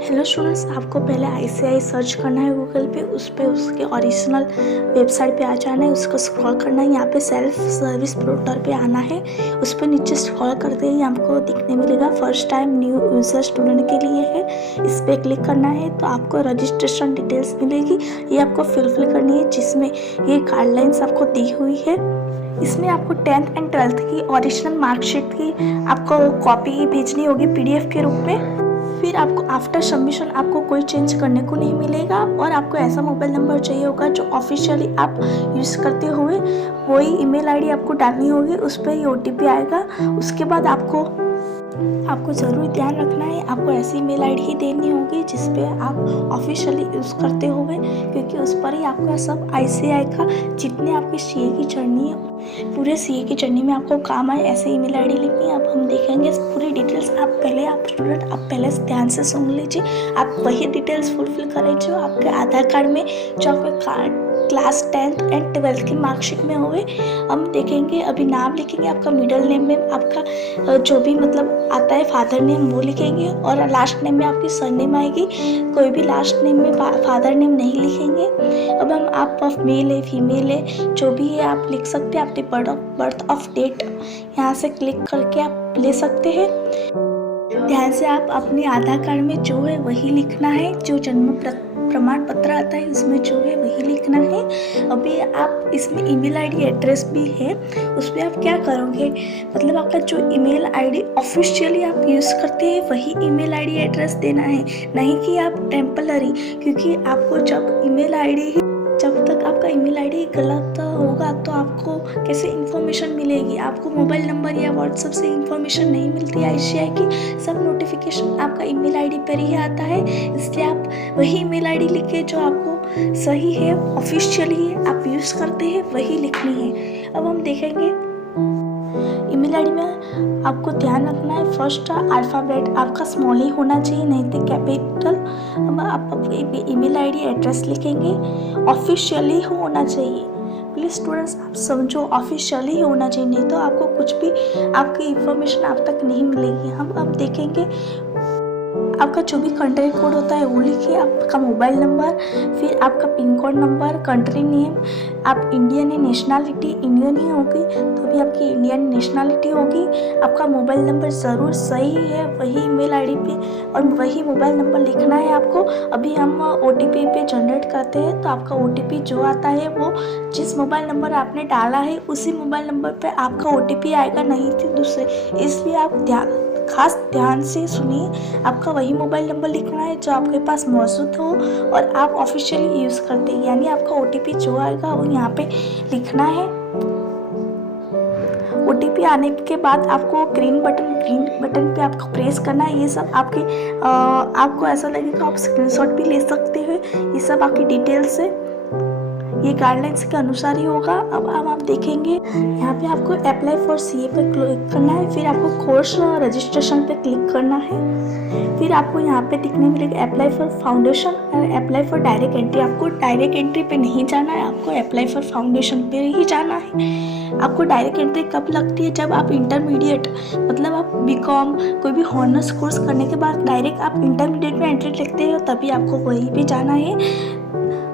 Hello students, आपको पहले ICI search करना है गूगल पे। उस पर उसके ओरिजिनल वेबसाइट पे आ जाना है, उसको स्क्रॉल करना है। यहाँ पे सेल्फ सर्विस पोर्टल पे आना है। उस पर नीचे स्क्रॉल करते ही हमको दिखने मिलेगा first time new user student के लिए है। इस पर क्लिक करना है तो आपको रजिस्ट्रेशन डिटेल्स मिलेगी। ये आपको फिल करनी है, जिसमें ये गाइडलाइंस आपको दी हुई है। इसमें आपको 10th एंड 12th की ओरिजिनल मार्कशीट की आपको कॉपी भेजनी होगी पीडीएफ के रूप में। फिर आपको आफ्टर सबमिशन आपको कोई चेंज करने को नहीं मिलेगा और आपको ऐसा मोबाइल नंबर चाहिए होगा जो ऑफिशियली आप यूज़ करते हुए वही ईमेल आईडी आपको डालनी होगी। उस पर ही ओटीपी आएगा। उसके बाद आपको ज़रूर ध्यान रखना है, आपको ऐसी ईमेल आईडी ही देनी होगी जिस पे आप ऑफिशियली यूज़ करते हुए, क्योंकि उस पर ही आपका सब आईसीआई का जितने आपकी सीए की जर्नी है, पूरे सीए की जर्नी में आपको काम आए ऐसे ईमेल आईडी लिखनी है। अब हम देखेंगे पूरी डिटेल्स। आप पहले ध्यान से सुन लीजिए। आप वही डिटेल्स फुलफिल करें जो आपके आधार कार्ड में, जो आपके क्लास 10th एंड 12th की मार्कशीट में होंगे। हम देखेंगे, अभी नाम लिखेंगे, आपका मिडिल नेम में आपका जो भी मतलब आता है फादर नेम वो लिखेंगे और लास्ट नेम में आपकी सरनेम आएगी। कोई भी लास्ट नेम में फादर नेम नहीं लिखेंगे। अब हम आप मेल है फीमेल है जो भी है आप लिख सकते हैं। आपके बर्थ ऑफ डेट यहाँ से क्लिक करके आप ले सकते हैं। ध्यान से आप अपने आधार कार्ड में जो है वही लिखना है, जो जन्म प्रमाण पत्र आता है उसमें जो है वही लिखना है। अभी आप इसमें ईमेल आईडी एड्रेस भी है, उस पर आप क्या करोगे, मतलब आपका जो ईमेल आईडी ऑफिशियली आप यूज़ करते हैं वही ईमेल आईडी एड्रेस देना है, नहीं कि आप टेम्पररी। क्योंकि आपको जब तक आपका ईमेल आईडी गलत होगा तो आपको कैसे इन्फॉर्मेशन मिलेगी। आपको मोबाइल नंबर या व्हाट्सएप से इन्फॉर्मेशन नहीं मिलती आईसीआई की। सब नोटिफिकेशन आपका ईमेल आईडी पर ही आता है, इसलिए आप वही ईमेल आईडी लिखे जो आपको सही है, ऑफिशियली आप यूज़ करते हैं वही लिखनी है। अब हम देखेंगे ईमेल आईडी में आपको ध्यान रखना है, फर्स्ट अल्फ़ाबेट आपका स्मॉल ही होना चाहिए, नहीं तो कैपिटल। अब आप ईमेल आईडी एड्रेस लिखेंगे, ऑफिशियली होना चाहिए। प्लीज़ स्टूडेंट्स आप समझो, ऑफिशियली ही होना चाहिए, नहीं तो आपको कुछ भी आपकी इंफॉर्मेशन आप तक नहीं मिलेगी। हम अब देखेंगे आपका जो भी कंट्री कोड होता है वो लिखिए, आपका मोबाइल नंबर, फिर आपका pin code number, country name. आप इंडियन है, नेशनलिटी इंडियन ही होगी तो भी आपकी इंडियन नेशनलिटी होगी। आपका मोबाइल नंबर ज़रूर सही है, वही ईमेल आईडी पे और वही मोबाइल नंबर लिखना है आपको। अभी हम ओटीपी पे जनरेट करते हैं तो आपका ओटीपी जो आता है वो जिस मोबाइल नंबर आपने डाला है उसी मोबाइल नंबर पे आपका ओटीपी आएगा, नहीं तो दूसरे। इसलिए आप खास ध्यान से सुनिए, आपका वही मोबाइल नंबर लिखना है जो आपके पास मौजूद हो और आप ऑफिशियली यूज़ करते हैं, यानी आपका ओटीपी जो आएगा वो यहाँ पे लिखना है। ओटीपी आने के बाद आपको ग्रीन बटन पे आपको प्रेस करना है। ये सब आपको ऐसा लगेगा आप स्क्रीनशॉट भी ले सकते हो। ये सब आपकी डिटेल्स है, ये गाइडलाइंस के अनुसार ही होगा। अब आप देखेंगे यहाँ पे आपको अप्लाई फॉर सीए पे क्लिक करना है, फिर आपको कोर्स रजिस्ट्रेशन पे क्लिक करना है। फिर आपको यहाँ पे दिखने मिलेगा अप्लाई फॉर फाउंडेशन और अप्लाई फॉर डायरेक्ट एंट्री। आपको डायरेक्ट एंट्री पे नहीं जाना है, आपको अप्लाई फॉर फाउंडेशन पे ही जाना है। आपको डायरेक्ट एंट्री कब लगती है, जब आप इंटरमीडिएट मतलब आप बीकॉम कोई भी हॉनर्स कोर्स करने के बाद डायरेक्ट आप इंटरमीडिएट में एंट्री लिखते हो, तभी आपको वहीं पे जाना है।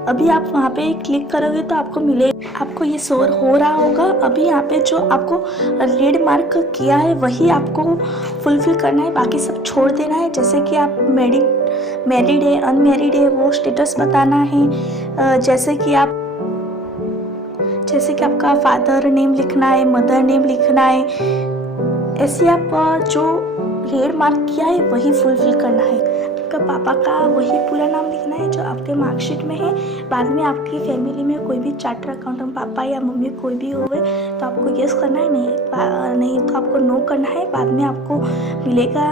अभी आप वहाँ पे क्लिक करोगे तो आपको मिलेगा, आपको ये शो हो रहा होगा। अभी यहाँ पे जो आपको रेड मार्क किया है वही आपको फुलफिल करना है, बाकी सब छोड़ देना है। जैसे कि आप मैरिड है अनमैरिड है वो स्टेटस बताना है। जैसे कि आपका फादर नेम लिखना है, मदर नेम लिखना है। ऐसे आप जो रेड मार्क किया है वही फुलफिल करना है। आपका पापा का वही पूरा नाम लिखना है जो आपके मार्कशीट में है। बाद में आपकी फैमिली में कोई भी चार्टर अकाउंटेंट पापा या मम्मी कोई भी होवे तो आपको यस करना है, नहीं तो आपको नो करना है। बाद में आपको मिलेगा,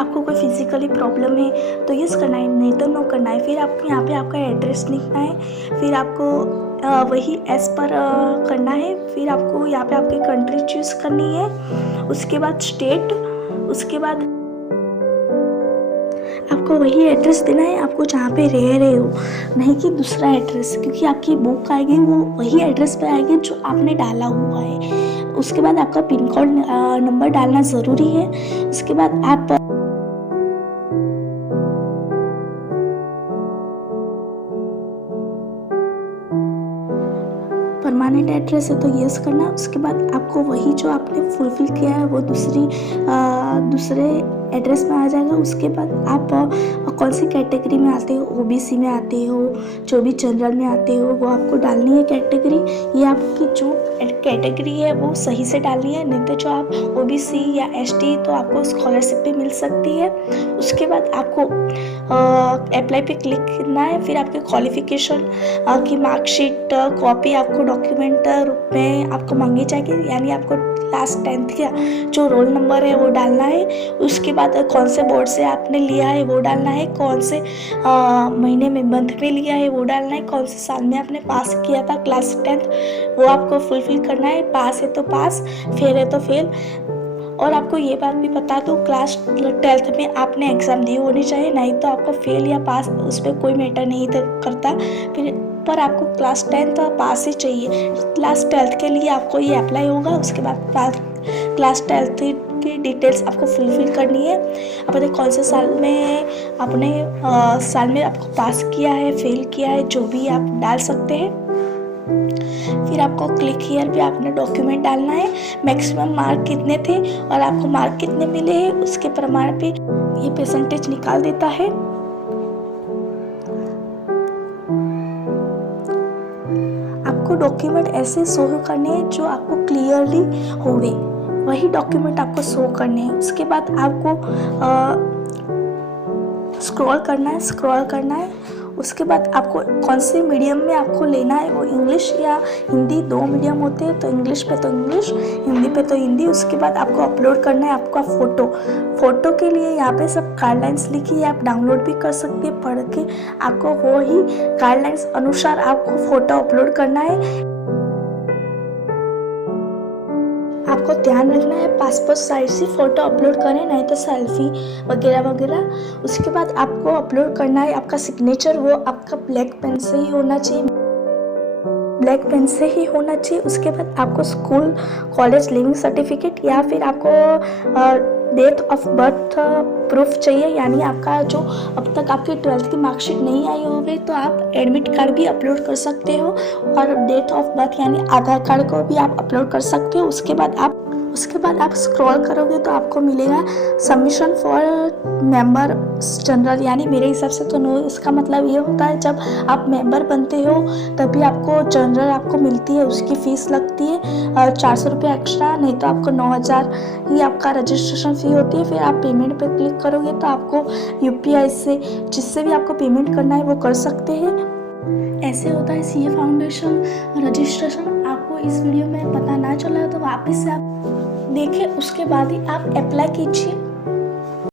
आपको कोई फिजिकली प्रॉब्लम है तो यस करना है, नहीं तो नो करना है। फिर आपको यहाँ पे आपका एड्रेस लिखना है, फिर आपको वही एज पर करना है। फिर आपको यहाँ पे आपकी कंट्री चूज़ करनी है, उसके बाद स्टेट, उसके बाद आपको वही एड्रेस देना है आपको जहाँ पे रह रहे हो, नहीं कि दूसरा एड्रेस, क्योंकि आपकी बुक आएगी वो वही एड्रेस पे आएगी जो आपने डाला हुआ है। उसके बाद आपका पिन कोड नंबर डालना ज़रूरी है। उसके बाद आप एड्रेस है तो यस करना है। उसके बाद आपको वही जो आपने फुलफिल किया है वो दूसरे एड्रेस में आ जाएगा। उसके बाद आप कौन सी कैटेगरी में आते हो, ओबीसी में आते हो, जो भी जनरल में आते हो, वो आपको डालनी है कैटेगरी। ये आपकी जो कैटेगरी है वो सही से डालनी है, नहीं तो जो आप ओबीसी या एसटी तो आपको स्कॉलरशिप भी मिल सकती है। उसके बाद आपको अप्लाई पे क्लिक करना है। फिर आपके क्वालिफिकेशन की मार्कशीट कॉपी आपको डॉक्यूमेंट रूप में आपको मांगी जाएगी, यानी आपको क्लास 10th का जो रोल नंबर है वो डालना है। उसके बाद कौन से बोर्ड से आपने लिया है वो डालना है, कौन से महीने में मंथ में लिया है वो डालना है, कौन से साल में आपने पास किया था क्लास 10th वो आपको फुलफिल करना है। पास है तो पास, फेल है तो फेल। और आपको ये बात भी बता दूँ, क्लास 12th में आपने एग्ज़ाम दी होनी चाहिए, नहीं तो आपको फेल या पास उस पर कोई मैटर नहीं करता। फिर पर आपको क्लास 10th पास ही चाहिए। क्लास 12th के लिए आपको ये अप्लाई होगा। उसके बाद क्लास 12th की डिटेल्स आपको फुलफिल करनी है। अपने कौन से साल में आपको पास किया है, फेल किया है, जो भी आप डाल सकते हैं। फिर आपको क्लिक हियर पे आपने डॉक्यूमेंट डालना है, मैक्सिमम मार्क कितने थे और आपको मार्क कितने मिले हैं उसके प्रमाण पे ये परसेंटेज निकाल देता है। आपको डॉक्यूमेंट ऐसे शो करने हैं जो आपको क्लियरली होवे, वही डॉक्यूमेंट आपको शो करने हैं। उसके बाद आपको स्क्रॉल करना है। उसके बाद आपको कौन से मीडियम में आपको लेना है, वो इंग्लिश या हिंदी, 2 मीडियम होते हैं, तो इंग्लिश पे तो इंग्लिश, हिंदी पे तो हिंदी। उसके बाद आपको अपलोड करना है आपका फ़ोटो के लिए यहाँ पे सब गाइडलाइंस लिखी है, आप डाउनलोड भी कर सकते हैं पढ़ के। आपको वो ही गाइडलाइंस अनुसार आपको फ़ोटो अपलोड करना है। आपको ध्यान रखना है पासपोर्ट साइज से फ़ोटो अपलोड करें, नहीं तो सेल्फी वगैरह वगैरह। उसके बाद आपको अपलोड करना है आपका सिग्नेचर, वो आपका ब्लैक पेन से ही होना चाहिए। उसके बाद आपको स्कूल कॉलेज लिविंग सर्टिफिकेट या फिर आपको डेट ऑफ बर्थ प्रूफ चाहिए, यानी आपका जो अब तक आपकी 12th की मार्कशीट नहीं आई होगी तो आप एडमिट कार्ड भी अपलोड कर सकते हो, और डेट ऑफ बर्थ यानी आधार कार्ड को भी आप अपलोड कर सकते हो। उसके बाद आप स्क्रॉल करोगे तो आपको मिलेगा सबमिशन फॉर मेंबर जनरल, यानी मेरे हिसाब से तो नो। इसका मतलब ये होता है जब आप मेंबर बनते हो तभी आपको जनरल आपको मिलती है, उसकी फ़ीस लगती है 400 रुपये एक्स्ट्रा, नहीं तो आपको 9000 ही आपका रजिस्ट्रेशन फ़ी होती है। फिर आप पेमेंट पे क्लिक करोगे तो आपको UPI से जिससे भी आपको पेमेंट करना है वो कर सकते हैं। ऐसे होता है CA फाउंडेशन रजिस्ट्रेशन। आपको इस वीडियो में पता ना चला तो वापस से आप देखें, उसके बाद ही आप अप्लाई कीजिए।